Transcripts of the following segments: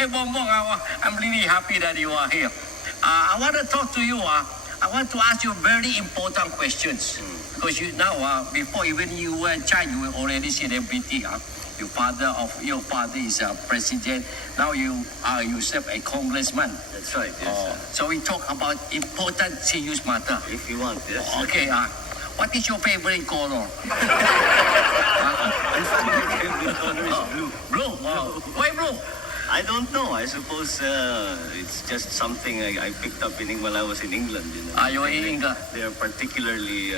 Hey, BongBong, I'm really happy that you are here. I want to talk to you. I want to ask you very important questions. Because you now, before even you were a child, you were already celebrity. Your father is a president. Now you are yourself a congressman. That's right, yes. So we talk about important serious matter. If you want, yes. Okay. What is your favorite color? My favorite color is blue. Blue. Why blue? I don't know. I suppose it's just something I picked up while I was in England. You know. You're in England. They are particularly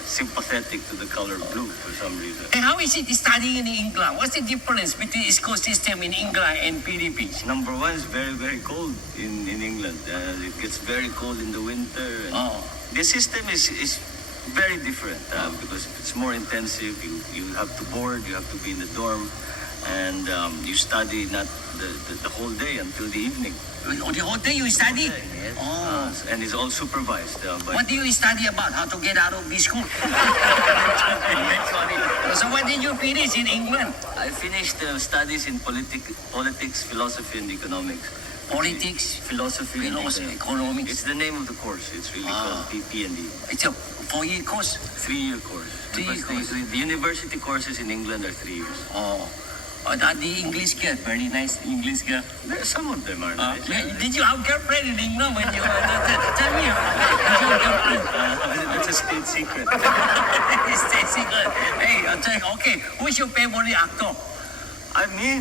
sympathetic to the color blue for some reason. And how is it studying in England? What's the difference between ecosystem in England and Philippines? Number one, it's very, very cold in England. It gets very cold in the winter. And the system is very different because it's more intensive. You have to board, you have to be in the dorm, and you study not the whole day until the evening. The whole day you study? Yes. And it's all supervised. What do you study about? How to get out of this school? So what did you finish in England? I finished studies in politics, philosophy, and economics. Politics, philosophy, and economics. It's the name of the course. It's really called PP&E. It's a 4-year course? 3-year course. The university courses in England are 3 years. The English girl, very nice English girl. Some of them are nice. Did you have girlfriend in England when you tell me? Did you have girlfriend? That's a state secret. State secret. Hey, okay, who's your favorite actor?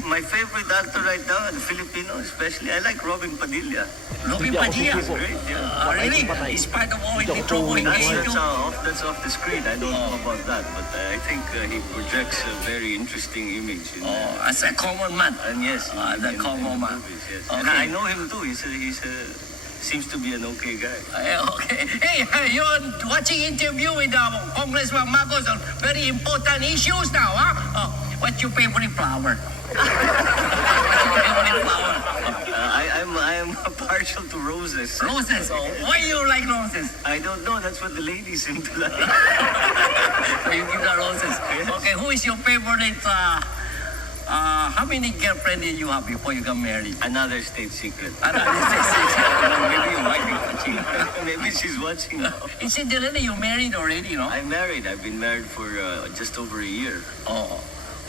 My favorite actor right now, the Filipino especially, I like Robin Padilla. Robin Padilla? He's great, yeah. Really? In spite of all the trouble he gave you? That's off the screen. I don't know about that, but I think he projects a very interesting image. As a common man? And yes, the common man. Movies, yes. Okay. And I know him too. Seems to be an okay guy. Okay. Hey, you're watching interview with Congressman Marcos on very important issues now, huh? What's your favorite flower? What's your favorite flower? I am partial to roses. Roses? Why do you like roses? I don't know. That's what the ladies seem to like. So you give the roses. Yes. Okay, who is your favorite? How many girlfriends did you have before you got married? Another state secret. Another state secret. Maybe you might be watching. Maybe she's watching now. Incidentally, you married already, no? I'm married. I've been married for just over a year.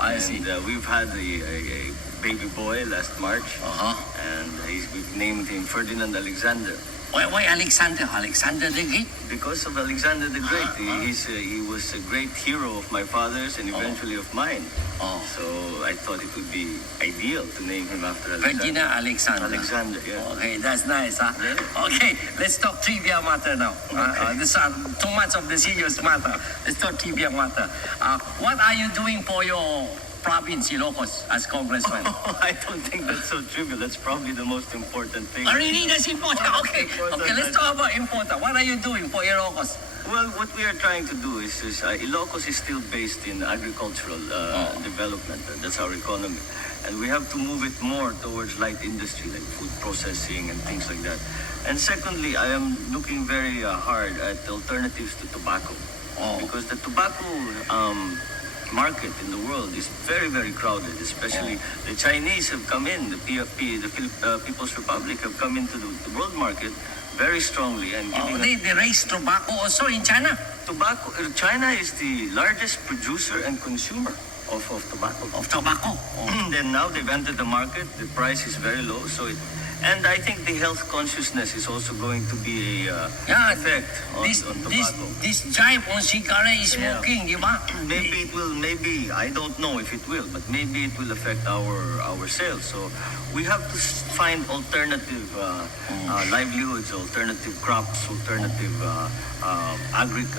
I see. And we've had a baby boy last March. And we've named him Ferdinand Alexander. Why Alexander? Alexander the Great? Because of Alexander the Great. He was a great hero of my father's and eventually of mine. So I thought it would be ideal to name him after Alexander. Ferdinand Alexander. Alexander, yeah. Okay, that's nice, huh? Yeah. Okay, let's talk trivia matter now. This too much of the serious matter. Let's talk trivia matter. What are you doing for your province, Ilocos, as congressman? I don't think that's so trivial. That's probably the most important thing. Really? That's important? Okay, let's talk about important. What are you doing for Ilocos? Well, what we are trying to do is Ilocos is still based in agricultural development. That's our economy. And we have to move it more towards light industry, like food processing and things like that. And secondly, I am looking very hard at alternatives to tobacco. Because the tobacco market in the world is very, very crowded, especially the Chinese have come in, the PFP, the People's Republic have come into the world market very strongly. And they raise tobacco also in China? China is the largest producer and consumer of tobacco. Then now they've entered the market, the price is very low, and I think the health consciousness is also going to be a effect on tobacco. This drive on cigarette smoking, di ba? Maybe it will, I don't know if it will, but maybe it will affect our sales. So we have to find alternative livelihoods, alternative crops, alternative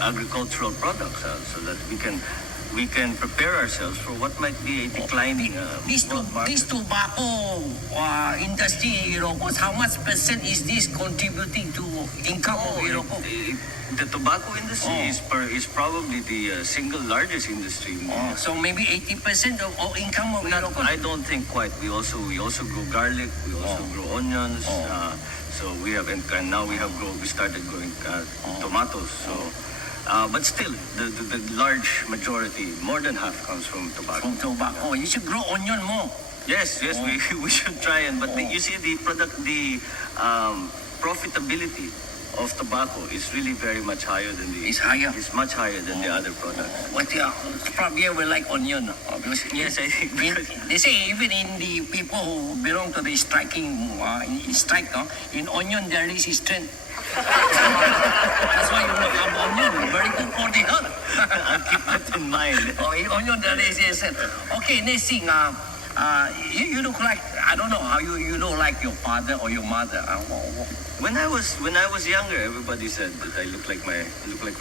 agricultural products so that we can prepare ourselves for what might be a declining world market. This tobacco industry in Ilocos, how much percent is this contributing to income of Ilocos? The tobacco industry is probably the single largest industry. So maybe 80% of all income of Ilocos? I don't think quite. We also grow garlic. We also grow onions. So we have, and now we started growing tomatoes. So. But still, the large majority, more than half, comes from tobacco. From tobacco. You should grow onion more. Yes, we should try and but you see the profitability of tobacco is really very much higher than the It's higher. It's much higher than the other products. What probably will like onion. Because Yes, I think because they say even in the people who belong to the striking in strike, in onion there is strength. That's why you look up onion. Very good for the health. I'll keep that in mind. Oh, in onion there is strength. Okay, next thing. You look like I don't know how you look like your father or your mother. When I was younger, everybody said that I look like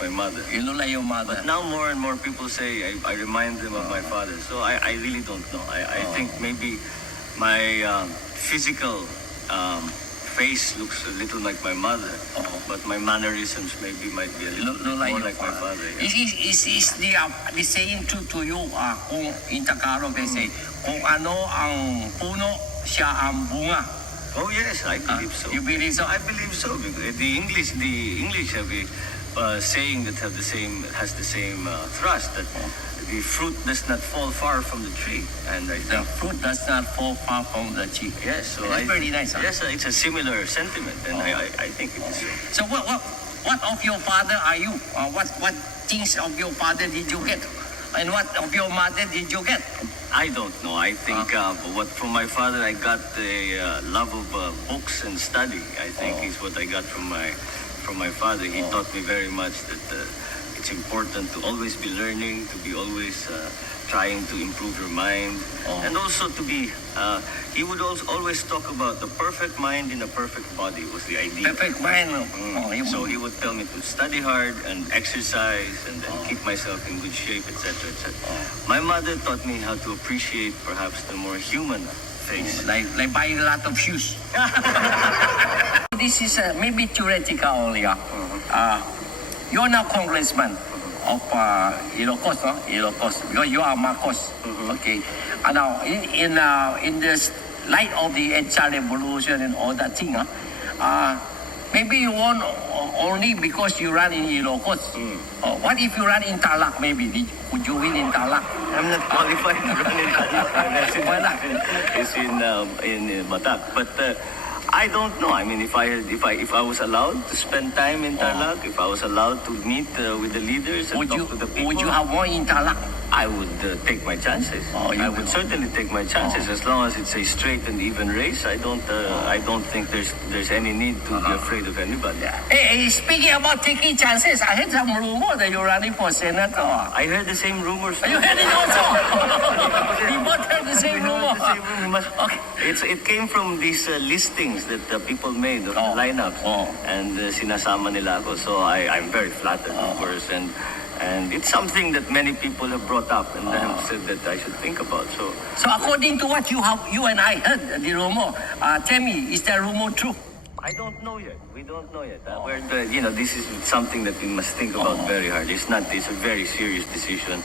my mother. You look like your mother. But now more and more people say I remind them of my father. So I really don't know. I think maybe my physical face looks a little like my mother, but my mannerisms maybe might be a little Look like more your like my father. Yeah. Is the saying true to you? Kung in Tagalog they say, kung ano ang puno, siya ang bunga. Oh yes, I believe so. You believe so? I believe so because the English have a saying that has the same thrust that the fruit does not fall far from the tree, and I The think fruit does not fall far from the tree. yes. So That's very nice. Huh? Yes, it's a similar sentiment, and I think it is. So what of your father are you? What things of your father did you get? And what of your mother did you get? I don't know. I think what from my father I got the love of books and study. I think is what I got from my father. He taught me very much that it's important to always be learning, to be always trying to improve your mind, and also to be. He would also always talk about the perfect mind in a perfect body was the idea. Perfect man. So he would tell me to study hard and exercise and then keep myself in good shape, etc., etc. My mother taught me how to appreciate perhaps the more human face. Like buying a lot of shoes. This is maybe theoretical only. You're now congressman of Ilocos, no? Ilocos, because you are Marcos. Okay. And now in this light of the HR revolution and all that thing, maybe you won only because you run in Ilocos. What if you run in Tarlac? Maybe would you win in Tarlac? I'm not qualified to run in Tarlac. Why not? It's in Batak, but. I don't know. I mean, if I was allowed to spend time in Tarlac, if I was allowed to meet with the leaders and talk to the people, Would you have won in Tarlac? I would take my chances. You I would. would certainly take my chances as long as it's a straight and even race. I don't think there's any need to be afraid of anybody. Hey, speaking about taking chances, I heard some rumor that you're running for senator. I heard the same rumors. You heard it also? We both heard the same rumor. Okay. It came from these listings that people made of the lineups, and sinasama nila ako. So I'm very flattered, of course, and it's something that many people have brought up and have said that I should think about. So According to what you and I heard, the rumor, tell me, is that rumor true? I don't know yet. We don't know yet. This is something that we must think about very hard. It's a very serious decision.